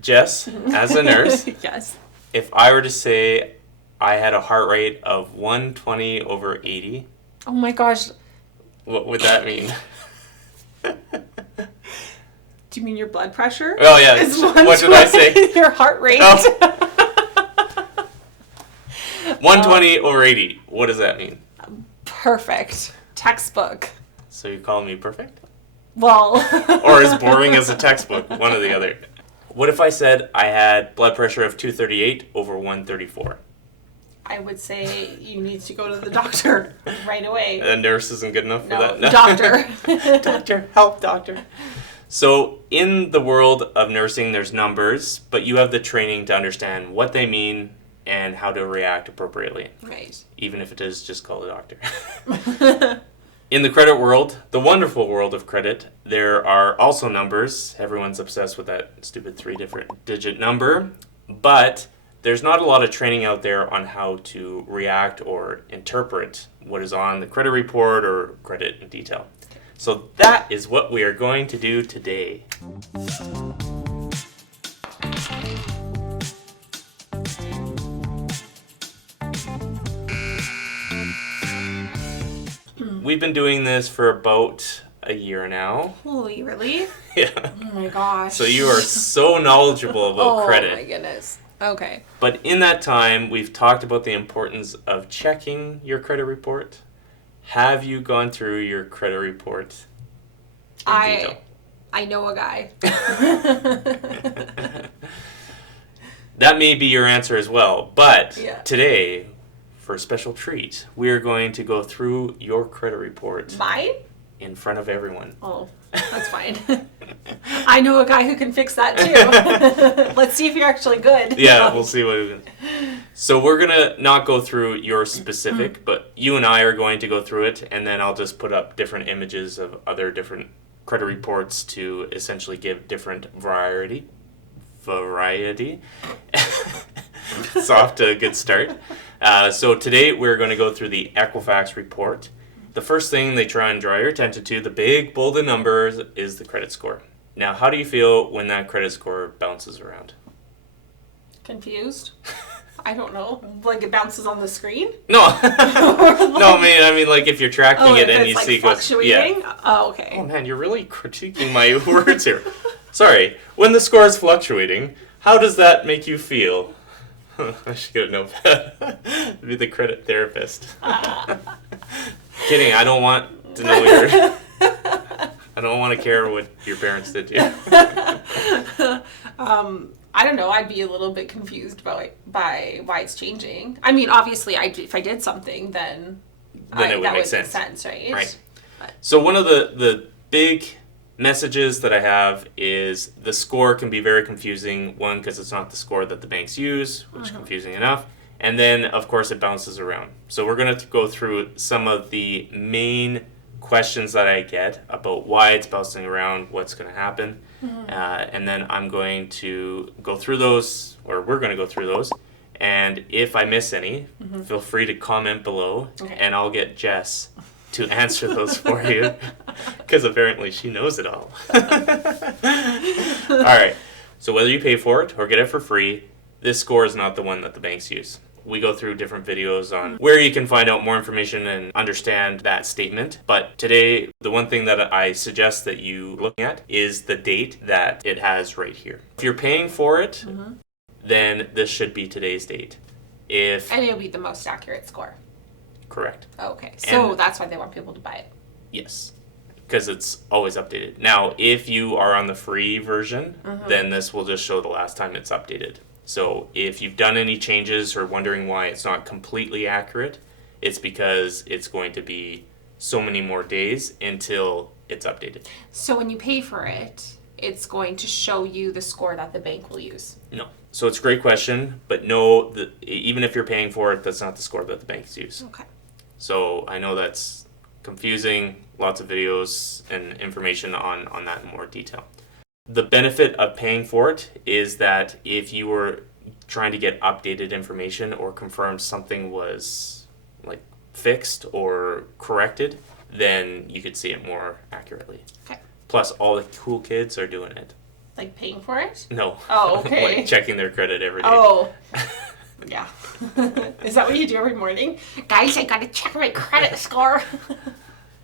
Jess, as a nurse, Yes. if I were to say I had a heart rate of 120/80, Oh my gosh. what would that mean? Do you mean your blood pressure? Oh, yeah. Is What did I say? Your heart rate. Oh. 120/80. What does that mean? Perfect. Textbook. So you call me perfect? Well. Or as boring as a textbook, one or the other. What if I said I had blood pressure of 238/134? I would say you need to go to the doctor right away. A nurse isn't good enough for No, that? doctor. Doctor, help, doctor. So in the world of nursing, there's numbers, but you have the training to understand what they mean and how to react appropriately. Right. Even if it is just call a doctor. In the credit world, the wonderful world of credit, there are also numbers. Everyone's obsessed with that stupid 3 different digit number, but there's not a lot of training out there on how to react or interpret what is on the credit report or credit in detail. So that is what we are going to do today. We've been doing this for about a year now. Holy, really? Yeah. Oh my gosh. So you are so knowledgeable about credit. Oh my goodness. Okay. But in that time, we've talked about the importance of checking your credit report. Have you gone through your credit report in detail? I know a guy. That may be your answer as well. But Yeah. today, for a special treat, we are going to go through your credit report Mine? in front of everyone. Oh, that's fine. I know a guy who can fix that too. Let's see if you're actually good. Yeah, we'll see what it is. So we're going to not go through your specific, but you and I are going to go through it, and then I'll just put up different images of other different credit reports to essentially give different variety. It's off to a good start. So today we're going to go through the Equifax report. The first thing they try and draw your attention to, the big bolded numbers, is the credit score. Now, how do you feel when that credit score bounces around? Confused? I don't know. Like it bounces on the screen? No, no, I mean, like if you're tracking it and you like see it goes, fluctuating? yeah. Oh, okay. Oh man, you're really critiquing my words here. Sorry. When the score is fluctuating, how does that make you feel? I should go know that. Be the credit therapist. Kidding. I don't want to know your. I don't want to care what your parents did to you. I don't know. I'd be a little bit confused by why it's changing. I mean, obviously, if I did something, then Then it would that make would sense. make sense, right? Right. So one of the big messages that I have is the score can be very confusing. One, because it's not the score that the banks use, which is confusing enough. And then, of course, it bounces around. So we're going to go through some of the main questions that I get about why it's bouncing around, what's going to happen. And then I'm going to go through those, or we're going to go through those. And if I miss any, feel free to comment below, and I'll get Jess to answer those for you, because apparently she knows it all. All right, so whether you pay for it or get it for free, this score is not the one that the banks use. We go through different videos on where you can find out more information and understand that statement. But today, the one thing that I suggest that you look at is the date that it has right here. If you're paying for it, then this should be today's date. And it'll be the most accurate score. Correct. Okay, so that's why they want people to buy it. Yes, because it's always updated. Now, if you are on the free version, then this will just show the last time it's updated. So if you've done any changes or wondering why it's not completely accurate, it's because it's going to be so many more days until it's updated. So when you pay for it, it's going to show you the score that the bank will use. No. So it's a great question, but no, even if you're paying for it, that's not the score that the banks use. Okay. So I know that's confusing, lots of videos and information on that in more detail. The benefit of paying for it is that if you were trying to get updated information or confirm something was like fixed or corrected, then you could see it more accurately. Okay. Plus, all the cool kids are doing it. Like paying for it? No. Oh, okay. Like checking their credit every day. Oh. Yeah. Is that what you do every morning? Guys, I gotta check my credit score.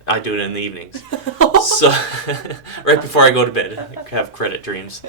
I do it in the evenings. So, right before I go to bed, I have credit dreams.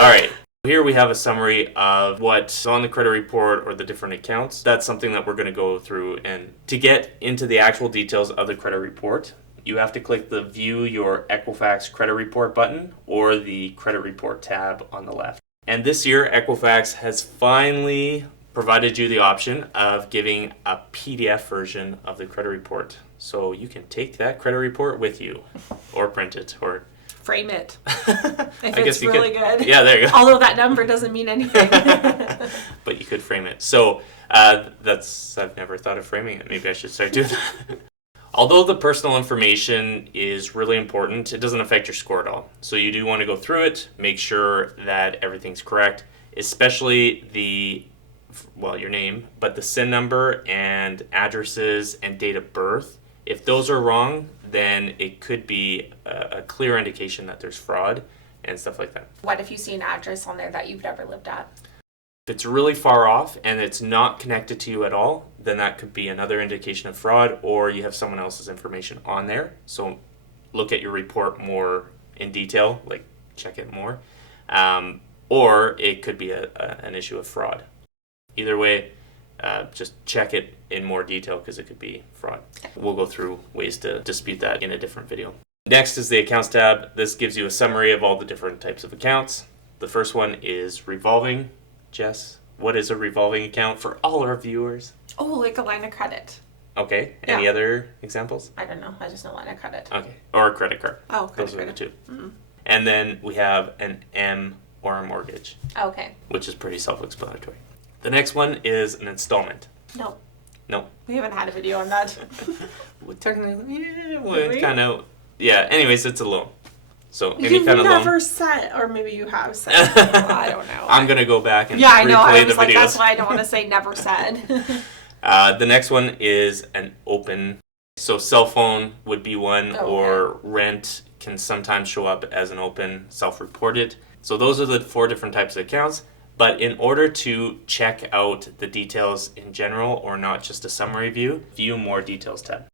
All right. Here we have a summary of what's on the credit report or the different accounts. That's something that we're going to go through. And to get into the actual details of the credit report, you have to click the View Your Equifax Credit Report button or the Credit Report tab on the left. And this year, Equifax has finally provided you the option of giving a PDF version of the credit report. So you can take that credit report with you or print it or frame it. If I guess it's really good. Yeah, there you go. Although that number doesn't mean anything. But you could frame it. So I've never thought of framing it. Maybe I should start doing that. Although the personal information is really important, it doesn't affect your score at all. So you do want to go through it, make sure that everything's correct, especially your name, but the SIN number and addresses and date of birth. If those are wrong, then it could be a clear indication that there's fraud and stuff like that. What if you see an address on there that you've never lived at? If it's really far off and it's not connected to you at all, then that could be another indication of fraud, or you have someone else's information on there. So look at your report more in detail, like check it more. Or it could be an issue of fraud. Either way, just check it in more detail because it could be fraud. We'll go through ways to dispute that in a different video. Next is the Accounts tab. This gives you a summary of all the different types of accounts. The first one is revolving. Jess, what is a revolving account for all our viewers? Oh, like a line of credit. Okay. Any other examples? I don't know. I just know line of credit. Okay. Or a credit card. Oh, credit Those are the two. Mm-hmm. And then we have an M or a mortgage. Okay. Which is pretty self-explanatory. The next one is an installment. No. No. We haven't had a video on that. Well, technically, yeah, well, kind of. Yeah. Anyways, it's a loan. So any You've kind of loan. never said, or maybe you have said. Well, I don't know. I'm gonna go back and I know. I replay was the like, videos. that's why I don't want to say never said. The next one is an open. So cell phone would be one, or rent can sometimes show up as an open, self-reported. So those are the 4 different types of accounts. But in order to check out the details in general, or not just a summary view, View More Details tab.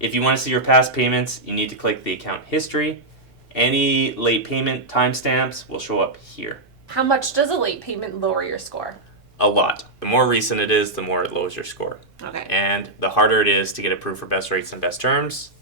If you want to see your past payments, you need to click the account history. Any late payment timestamps will show up here. How much does a late payment lower your score? A lot. The more recent it is, the more it lowers your score. Okay. And the harder it is to get approved for best rates and best terms,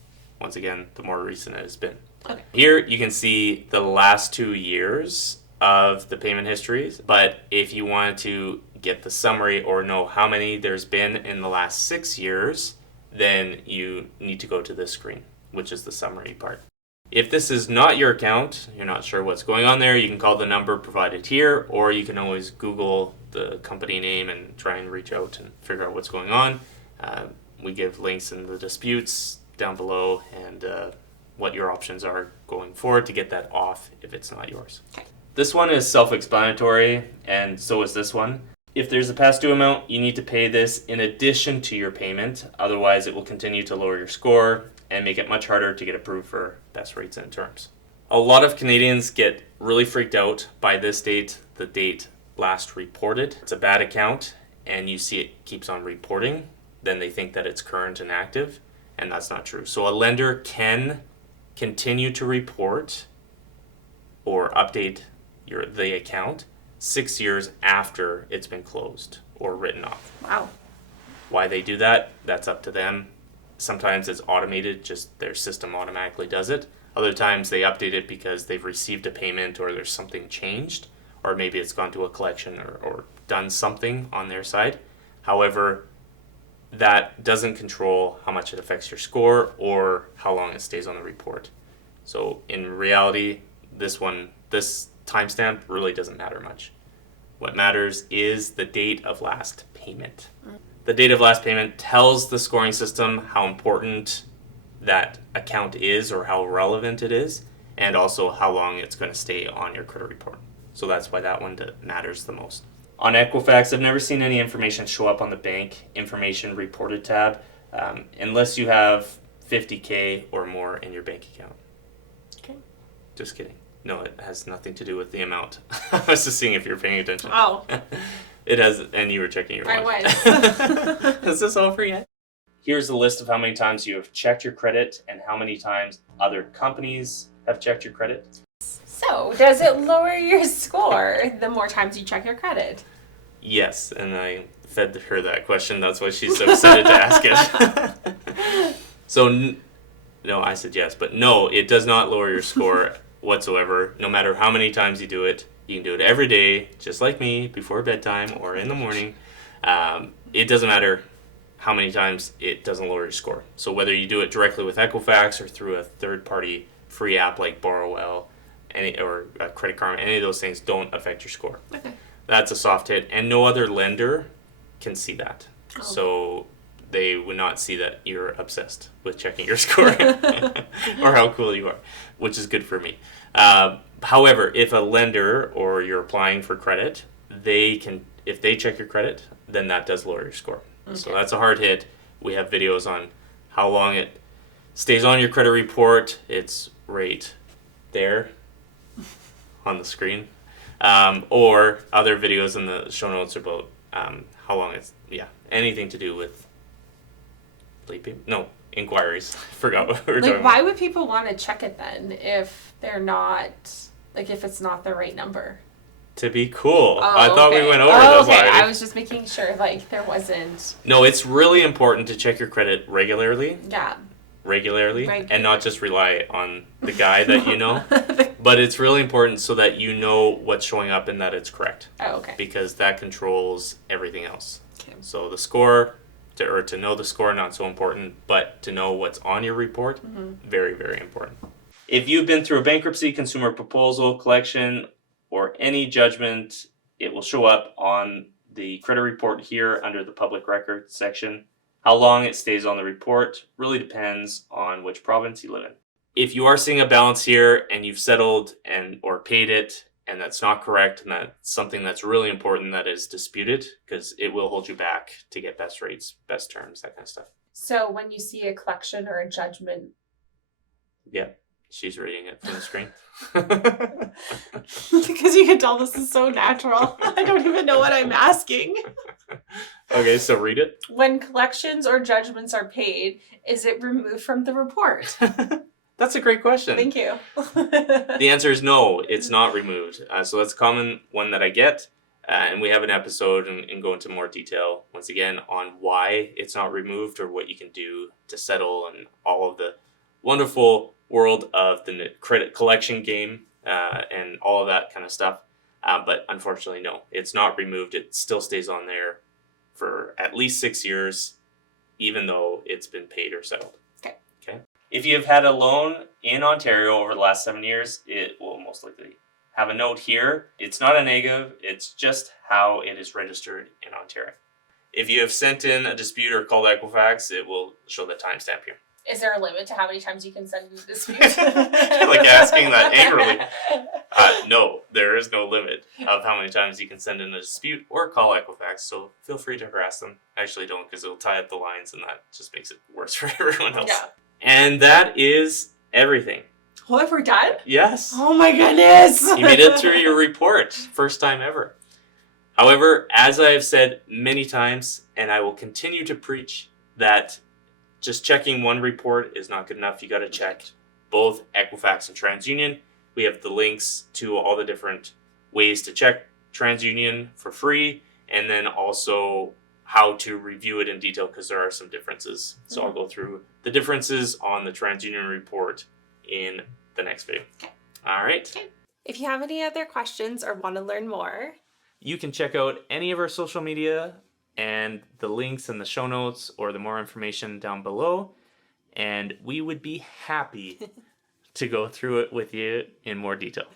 once again, the more recent it has been. Okay. Here you can see the last 2 years of the payment histories, but if you wanted to get the summary or know how many there's been in the last 6 years, then you need to go to this screen, which is the summary part. If this is not your account, you're not sure what's going on there, you can call the number provided here, or you can always Google the company name and try and reach out and figure out what's going on. We give links in the disputes down below and what your options are going forward to get that off if it's not yours. Okay. This one is self-explanatory, and so is this one. If there's a past due amount, you need to pay this in addition to your payment. Otherwise, it will continue to lower your score and make it much harder to get approved for best rates and terms. A lot of Canadians get really freaked out by this date, the date last reported. It's a bad account, and you see it keeps on reporting. Then they think that it's current and active, and that's not true. So a lender can continue to report or update the account 6 years after it's been closed or written off. Wow. Why they do that, that's up to them. Sometimes it's automated, just their system automatically does it. Other times they update it because they've received a payment or there's something changed, or maybe it's gone to a collection or done something on their side. However, that doesn't control how much it affects your score or how long it stays on the report. So in reality, this timestamp really doesn't matter much. What matters is the date of last payment. The date of last payment tells the scoring system how important that account is or how relevant it is, and also how long it's going to stay on your credit report. So that's why that one matters the most. On Equifax, I've never seen any information show up on the bank information reported tab unless you have $50K or more in your bank account. Okay. Just kidding. No, it has nothing to do with the amount. I was just seeing if you're paying attention. Oh. It has, and you were checking your watch. I was. Is this over yet? Here's a list of how many times you have checked your credit and how many times other companies have checked your credit. So, does it lower your score the more times you check your credit? Yes, and I fed her that question. That's why she's so excited to ask it. So, no, I said yes, but no, it does not lower your score whatsoever. No matter how many times you do it, you can do it every day, just like me, before bedtime or in the morning. It doesn't matter how many times, it doesn't lower your score. So whether you do it directly with Equifax or through a third-party free app like Borrowell, or Credit Karma, any of those things don't affect your score. Okay. That's a soft hit, and no other lender can see that. Oh. So they would not see that you're obsessed with checking your score or how cool you are, which is good for me. However, if a lender or you're applying for credit, if they check your credit, then that does lower your score. Okay. So that's a hard hit. We have videos on how long it stays on your credit report. It's right there on the screen. Or other videos in the show notes about how long it's, anything to do with inquiries. Forgot what we were talking about. Why would people want to check it then if they're not, if it's not the right number? To be cool. Oh, I thought okay. we went over this already. I was just making sure, there wasn't. No, it's really important to check your credit regularly. Yeah. Regularly. And not just rely on the guy that you know. But it's really important so that you know what's showing up and that it's correct. Oh, okay. Because that controls everything else. Okay. So the score, to know the score, not so important, but to know what's on your report, very, very important. If you've been through a bankruptcy, consumer proposal, collection, or any judgment, it will show up on the credit report here under the public record section. How long it stays on the report really depends on which province you live in. If you are seeing a balance here and you've settled or paid it and that's not correct and that's something that's really important that is disputed, because it will hold you back to get best rates, best terms, that kind of stuff. So when you see a collection or a judgment. Yeah, she's reading it from the screen. Because you can tell this is so natural. I don't even know what I'm asking. Okay, so read it. When collections or judgments are paid, is it removed from the report? That's a great question. Thank you. The answer is no, it's not removed. So that's a common one that I get. And we have an episode and go into more detail, once again, on why it's not removed or what you can do to settle and all of the wonderful world of the credit collection game and all of that kind of stuff. But unfortunately, no, it's not removed. It still stays on there for at least 6 years, even though it's been paid or settled. Okay. If you have had a loan in Ontario over the last 7 years, it will most likely have a note here. It's not a negative. It's just how it is registered in Ontario. If you have sent in a dispute or called Equifax, it will show the timestamp here. Is there a limit to how many times you can send in a dispute? Like asking that angrily. No, there is no limit of how many times you can send in a dispute or call Equifax, so feel free to harass them. Actually don't, because it'll tie up the lines and that just makes it worse for everyone else. Yeah. And that is everything. What, we're done? Yes. Oh my goodness! You made it through your report. First time ever. However, as I have said many times, and I will continue to preach, that just checking one report is not good enough. You got to check both Equifax and TransUnion. We have the links to all the different ways to check TransUnion for free, and then also how to review it in detail, because there are some differences. So I'll go through the differences on the TransUnion report in the next video. Okay. All right. Okay. If you have any other questions or want to learn more, you can check out any of our social media and the links in the show notes or the more information down below. And we would be happy to go through it with you in more detail.